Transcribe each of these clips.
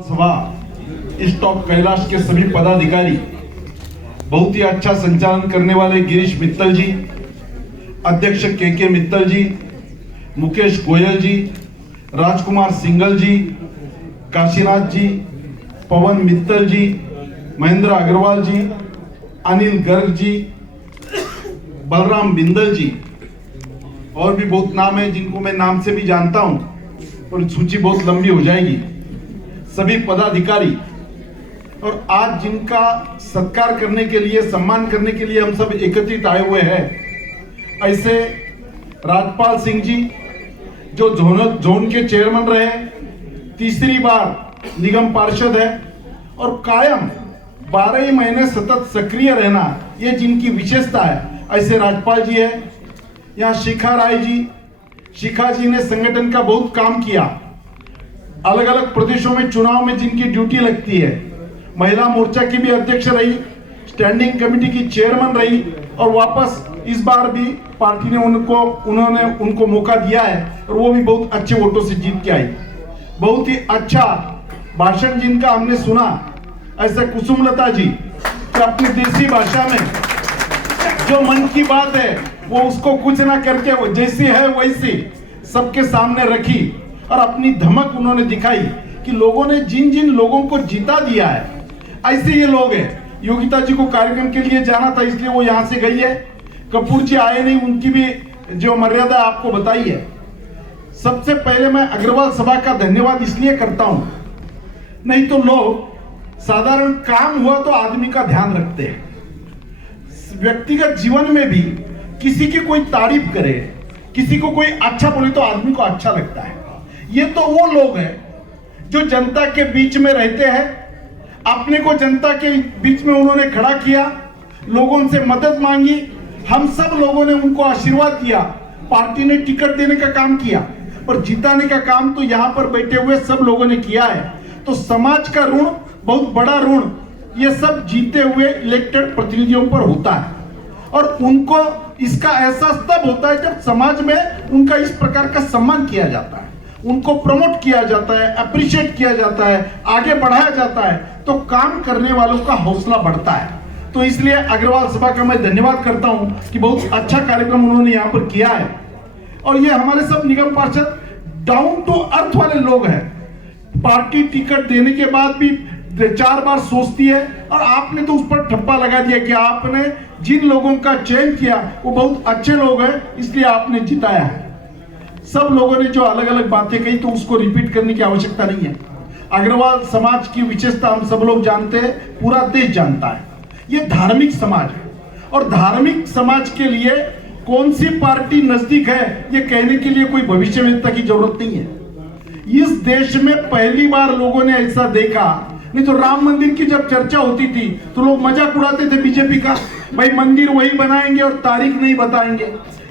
सभा स्टॉक कैलाश के सभी पदाधिकारी, बहुत ही अच्छा संचालन करने वाले गिरीश मित्तल जी, अध्यक्ष के मित्तल जी, मुकेश गोयल जी, राजकुमार सिंगल जी, काशीनाथ जी, पवन मित्तल जी, महेंद्र अग्रवाल जी, अनिल गर्ग जी, बलराम बिंदल जी, और भी बहुत नाम है जिनको मैं नाम से भी जानता हूं, पर सूची बहुत लंबी हो जाएगी। सभी पदाधिकारी और आज जिनका सत्कार करने के लिए, सम्मान करने के लिए हम सब एकत्रित आए हुए हैं, ऐसे राजपाल सिंह जी जो जोन के चेयरमैन रहे, तीसरी बार निगम पार्षद है और कायम 12 ही महीने सतत सक्रिय रहना, ये जिनकी विशेषता है, ऐसे राजपाल जी है। यहाँ शिखा राय जी, शिखा जी ने संगठन का बहुत काम किया, अलग अलग प्रदेशों में चुनाव में जिनकी ड्यूटी लगती है, महिला मोर्चा की भी अध्यक्ष रही, स्टैंडिंग कमेटी की चेयरमैन रही और वापस इस बार भी पार्टी ने उनको मौका दिया है और वो भी बहुत अच्छे वोटों से जीत के आई। बहुत ही अच्छा भाषण जिनका हमने सुना, ऐसे कुसुमलता जी कि अपनी देसी भाषा में जो मन की बात है वो उसको कुछ ना करके वो जैसी है वैसी सबके सामने रखी और अपनी धमक उन्होंने दिखाई कि लोगों ने जिन जिन लोगों को जीता दिया है, ऐसे ये लोग हैं। योगिता जी को कार्यक्रम के लिए जाना था इसलिए वो यहां से गई है, कपूर जी आए नहीं, उनकी भी जो मर्यादा आपको बताई है। सबसे पहले मैं अग्रवाल सभा का धन्यवाद इसलिए करता हूं, नहीं तो लोग साधारण काम हुआ तो आदमी का ध्यान रखते हैं, व्यक्तिगत जीवन में भी किसी की कोई तारीफ करे, किसी को कोई अच्छा बोले तो आदमी को अच्छा लगता है। ये तो वो लोग हैं जो जनता के बीच में रहते हैं, अपने को जनता के बीच में उन्होंने खड़ा किया, लोगों से मदद मांगी, हम सब लोगों ने उनको आशीर्वाद दिया, पार्टी ने टिकट देने का काम किया, पर जिताने का काम तो यहाँ पर बैठे हुए सब लोगों ने किया है। तो समाज का ऋण, बहुत बड़ा ऋण, ये सब जीते हुए इलेक्टेड प्रतिनिधियों पर होता है और उनको इसका एहसास तब होता है जब समाज में उनका इस प्रकार का सम्मान किया जाता है, उनको प्रमोट किया जाता है, अप्रिशिएट किया जाता है, आगे बढ़ाया जाता है, तो काम करने वालों का हौसला बढ़ता है। तो इसलिए अग्रवाल सभा का मैं धन्यवाद करता हूं कि बहुत अच्छा कार्यक्रम उन्होंने यहाँ पर किया है। और ये हमारे सब निगम पार्षद डाउन टू अर्थ वाले लोग हैं, पार्टी टिकट देने के बाद भी 4 बार सोचती है और आपने तो उस पर ठप्पा लगा दिया कि आपने जिन लोगों का चयन किया वो बहुत अच्छे लोग हैं, इसलिए आपने जिताया है। सब लोगों ने जो अलग अलग बातें कही तो उसको रिपीट करने की आवश्यकता नहीं है। अग्रवाल समाज की विशेषता हम सब लोग जानते हैं, पूरा देश जानता है। ये धार्मिक समाज है और धार्मिक समाज के लिए कौन सी पार्टी नजदीक है ये कहने के लिए कोई भविष्यवेत्ता की जरूरत नहीं है। इस देश में पहली बार लोगों ने ऐसा देखा, नहीं तो राम मंदिर की जब चर्चा होती थी तो लोग मजाक उड़ाते थे बीजेपी का, भाई मंदिर वही बनाएंगे और तारीख नहीं बताएंगे।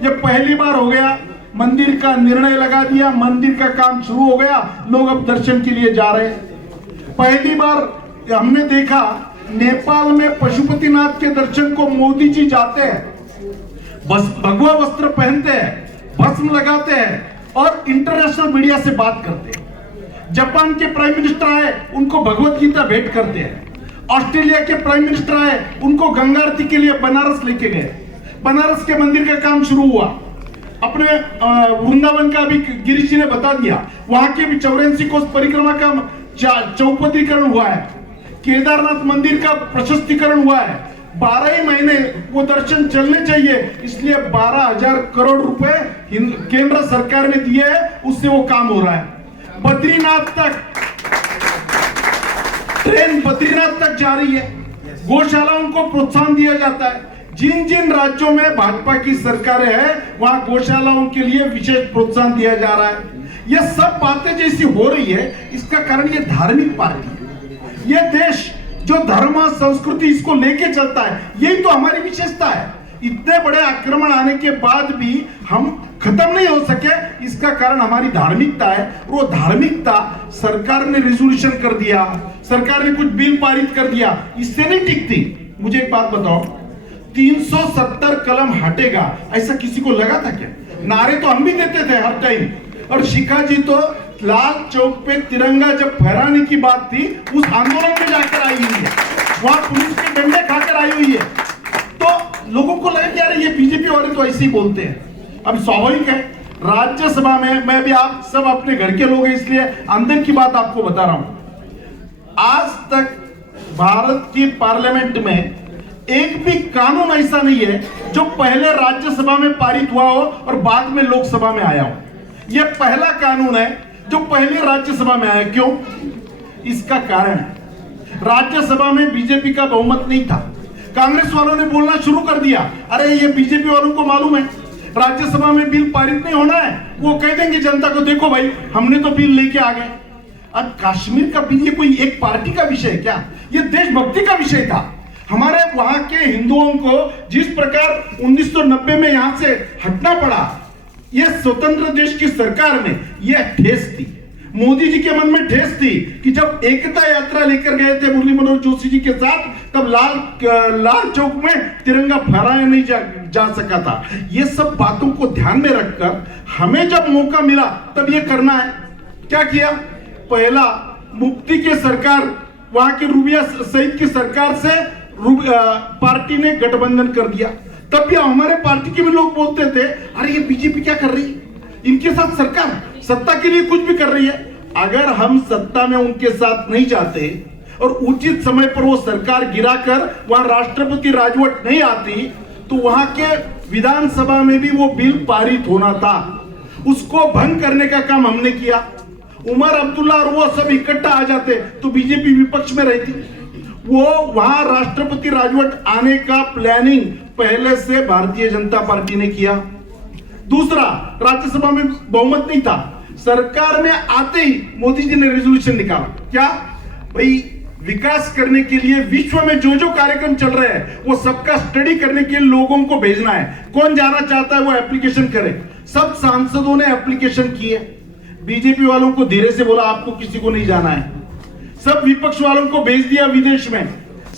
ये पहली बार हो गया, मंदिर का निर्णय लगा दिया, मंदिर का काम शुरू हो गया, लोग अब दर्शन के लिए जा रहे हैं। पहली बार हमने देखा नेपाल में पशुपतिनाथ के दर्शन को मोदी जी जाते हैं, बस भगवा वस्त्र पहनते हैं, भस्म लगाते हैं और इंटरनेशनल मीडिया से बात करते हैं। जापान के प्राइम मिनिस्टर आए, उनको भगवत गीता भेंट करते हैं। ऑस्ट्रेलिया के प्राइम मिनिस्टर आए, उनको गंगा आरती के लिए बनारस लेके गए, बनारस के मंदिर का काम शुरू हुआ। अपने वृंदावन का भी गिरीश जी ने बता दिया, वहां के भी 84 कोस परिक्रमा का चौपदीकरण हुआ है, केदारनाथ मंदिर का प्रशस्तीकरण हुआ है। 12 ही महीने वो दर्शन चलने चाहिए, इसलिए 12,000 करोड़ रुपए केंद्र सरकार ने दिए हैं, उससे वो काम हो रहा है। बद्रीनाथ तक ट्रेन बद्रीनाथ तक जा रही है, गौशालाओं को प्रोत्साहन दिया जाता है। जिन जिन राज्यों में भाजपा की सरकारें हैं वहां गौशालाओं के लिए विशेष प्रोत्साहन दिया जा रहा है। ये सब बातें जैसी हो रही है, इसका कारण ये धार्मिक पार्टी है। ये देश जो धर्म संस्कृति इसको लेके चलता है, यही तो हमारी विशेषता है। इतने बड़े आक्रमण आने के बाद भी हम खत्म नहीं हो सके, इसका कारण हमारी धार्मिकता है। वो धार्मिकता सरकार ने रिजोल्यूशन कर दिया, सरकार ने कुछ बिल पारित कर दिया, इससे नहीं टिकती। मुझे एक बात बताओ, 370 कलम हटेगा ऐसा किसी को लगा था क्या? नारे तो हम भी देते थे हर टाइम, और शिखा जी तो लाल चौक पे तिरंगा जब फहराने की बात थी, उस आंदोलन में जाकर आई हुई है, वहां पुलिस के डंडे खाकर आई हुई है। तो लोगों को लगा कि यार ये बीजेपी वाले तो ऐसे ही बोलते हैं। अब स्वाभाविक है, राज्यसभा में मैं भी, आप सब अपने घर के लोग हैं इसलिए अंदर की बात आपको बता रहा हूं। आज तक भारत की पार्लियामेंट में एक भी कानून ऐसा नहीं है जो पहले राज्यसभा में पारित हुआ हो और बाद में लोकसभा में आया हो। यह पहला कानून है जो पहले राज्यसभा में आया। क्यों? इसका कारण है, राज्यसभा में बीजेपी का बहुमत नहीं था। कांग्रेस वालों ने बोलना शुरू कर दिया, अरे ये बीजेपी वालों को मालूम है राज्यसभा में बिल पारित नहीं होना है, वो कह देंगे जनता को, देखो भाई हमने तो बिल लेके आ गए। अब कश्मीर का बिल ये कोई एक पार्टी का विषय है क्या? ये देशभक्ति का विषय था। हमारे वहां के हिंदुओं को जिस प्रकार 1990 में यहां से हटना पड़ा, ये स्वतंत्र देश की सरकार में यह ठेस थी, मोदी जी के मन में ठेस थी कि जब एकता यात्रा लेकर गए थे मुरली मनोहर जोशी जी के साथ, तब लाल चौक में तिरंगा फहराया नहीं जा सका था। ये सब बातों को ध्यान में रखकर हमें जब मौका मिला तब ये करना है। क्या किया? पहला, मुफ्ती के सरकार, वहां के रूबिया सईद की सरकार से पार्टी ने गठबंधन कर दिया। तब भी हमारे पार्टी के भी लोग बोलते थे, अरे ये बीजेपी क्या कर रही है, इनके साथ सरकार सत्ता के लिए कुछ भी कर रही है। अगर हम सत्ता में उनके साथ नहीं जाते और उचित समय पर वो सरकार गिराकर वहां राष्ट्रपति राजवट नहीं आती, तो वहां के विधानसभा में भी वो बिल पारित होना था। उसको भंग करने का काम हमने किया। उमर अब्दुल्ला और वो सब इकट्ठा आ जाते तो बीजेपी विपक्ष में रहती। वो वहां राष्ट्रपति राजवट आने का प्लानिंग पहले से भारतीय जनता पार्टी ने किया। दूसरा, राज्यसभा में बहुमत नहीं था, सरकार में आते ही मोदी जी ने रेजोल्यूशन निकाला। क्या भाई, विकास करने के लिए विश्व में जो जो कार्यक्रम चल रहे हैं वो सबका स्टडी करने के लिए लोगों को भेजना है। कौन जाना चाहता है वो एप्लीकेशन करे। सब सांसदों ने एप्लीकेशन किए। बीजेपी वालों को धीरे से बोला आपको किसी को नहीं जाना है। सब विपक्ष वालों को भेज दिया विदेश में,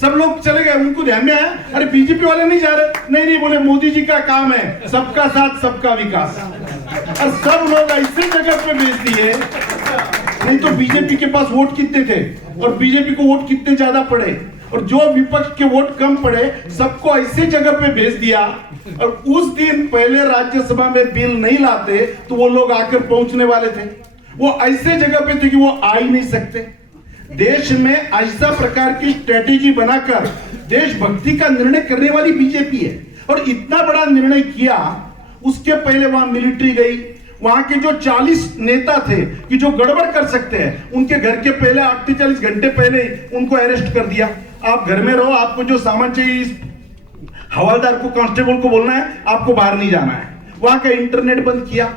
सब लोग चले गए। उनको ध्यान में आया, अरे बीजेपी वाले नहीं जा रहे। नहीं बोले मोदी जी का काम है सबका साथ सबका विकास, और सब लोग ऐसे जगह पे भेज दिए। नहीं तो बीजेपी के पास वोट कितने थे और बीजेपी को वोट कितने ज्यादा पड़े, और जो विपक्ष के वोट कम पड़े सबको ऐसे जगह पे भेज दिया। और उस दिन पहले राज्यसभा में बिल नहीं लाते तो वो लोग आकर पहुंचने वाले थे। वो ऐसे जगह पे थे कि वो आ ही नहीं सकते। देश में ऐसा प्रकार की स्ट्रेटेजी बनाकर देशभक्ति का निर्णय करने वाली बीजेपी है, और इतना बड़ा निर्णय किया। उसके पहले वहां मिलिट्री गई, वहां के जो 40 नेता थे कि जो गड़बड़ कर सकते हैं, उनके घर के पहले 48 घंटे पहले उनको अरेस्ट कर दिया। आप घर में रहो, आपको जो सामान चाहिए इस हवलदार को, कांस्टेबल को बोलना है, आपको बाहर नहीं जाना है। वहां का इंटरनेट बंद किया।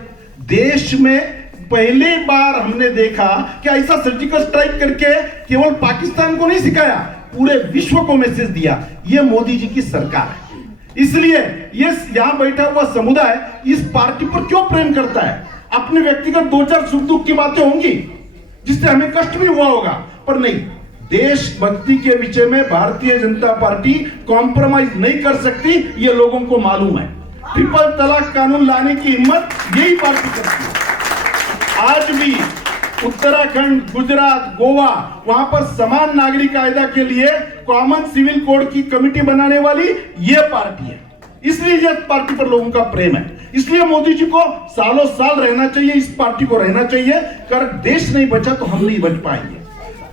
देश में पहली बार हमने देखा कि ऐसा सर्जिकल स्ट्राइक करके केवल पाकिस्तान को नहीं सिखाया, पूरे विश्व को मैसेज दिया, ये मोदी जी की सरकार है। इसलिए ये यहां बैठा हुआ समुदाय इस पार्टी पर क्यों प्रेम करता है? अपने व्यक्तिगत 2-4 सुख दुख की बातें होंगी जिससे हमें कष्ट भी हुआ होगा, पर नहीं, देशभक्ति के विषय में भारतीय जनता पार्टी कॉम्प्रोमाइज नहीं कर सकती, ये लोगों को मालूम है। ट्रिपल तलाक कानून लाने की हिम्मत यही पार्टी करती है। आज भी उत्तराखंड, गुजरात, गोवा, वहां पर समान नागरिक कायदा के लिए कॉमन सिविल कोड की कमेटी बनाने वाली ये पार्टी है। इसलिए ये पार्टी पर लोगों का प्रेम है। इसलिए मोदी जी को सालों साल रहना चाहिए, इस पार्टी को रहना चाहिए। कर देश नहीं बचा तो हम नहीं बच पाएंगे।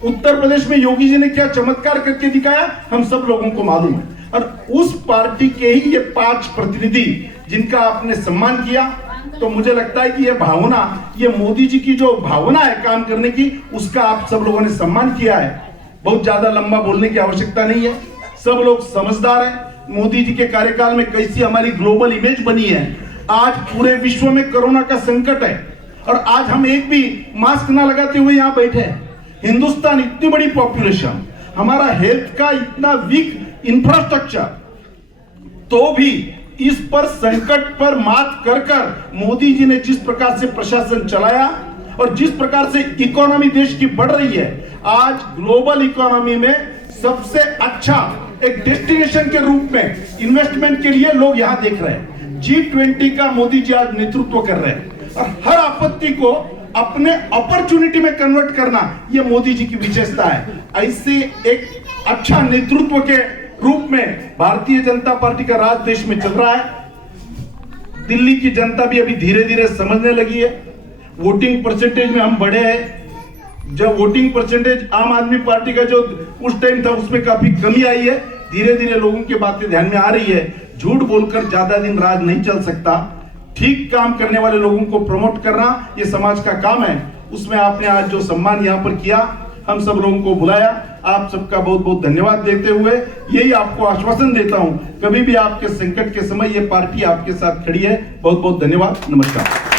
उत्तर प्रदेश में योगी जी ने क्या चमत्कार करके दिखाया हम सब लोगों को मालूम है। और उस पार्टी के ही ये 5 प्रतिनिधि जिनका आपने सम्मान किया, तो मुझे लगता है कि ये भावना, ये मोदी जी की जो भावना है काम करने की, उसका आप सब लोगों ने सम्मान किया है। बहुत ज्यादा लंबा बोलने की आवश्यकता नहीं है, सब लोग समझदार हैं। मोदी जी के कार्यकाल में कैसी हमारी ग्लोबल इमेज बनी है। आज पूरे विश्व में कोरोना का संकट है और आज हम एक भी मास्क ना लगाते हुए यहाँ बैठे हैं। हिंदुस्तान इतनी बड़ी पॉपुलेशन, हमारा हेल्थ का इतना वीक इंफ्रास्ट्रक्चर, तो भी इस पर संकट पर मात कर कर मोदी जी ने जिस प्रकार से प्रशासन चलाया और जिस प्रकार से इकोनॉमी देश की बढ़ रही है, आज ग्लोबल इकोनॉमी में सबसे अच्छा एक डेस्टिनेशन के रूप में इन्वेस्टमेंट के लिए लोग यहां देख रहे हैं। G20 का मोदी जी आज नेतृत्व कर रहे हैं और हर आपत्ति को अपने अपॉर्चुनिटी में कन्वर्ट करना, ये मोदी जी की विशेषता है। ऐसे एक अच्छा नेतृत्व के रूप में भारतीय जनता पार्टी का राज देश में चल रहा है। दिल्ली की जनता भी अभी धीरे धीरे समझने लगी है। वोटिंग परसेंटेज में हम बढ़े हैं। जब वोटिंग परसेंटेज आम आदमी पार्टी का जो उस टाइम था उसमें काफी कमी आई है। धीरे धीरे लोगों की बातें ध्यान में आ रही है। झूठ बोलकर ज्यादा दिन राज नहीं चल सकता। ठीक काम करने वाले लोगों को प्रमोट करना ये समाज का काम है। उसमें आपने आज जो सम्मान यहाँ पर किया, हम सब लोगों को बुलाया, आप सबका बहुत बहुत धन्यवाद देते हुए यही आपको आश्वासन देता हूं, कभी भी आपके संकट के समय ये पार्टी आपके साथ खड़ी है। बहुत बहुत धन्यवाद। नमस्कार।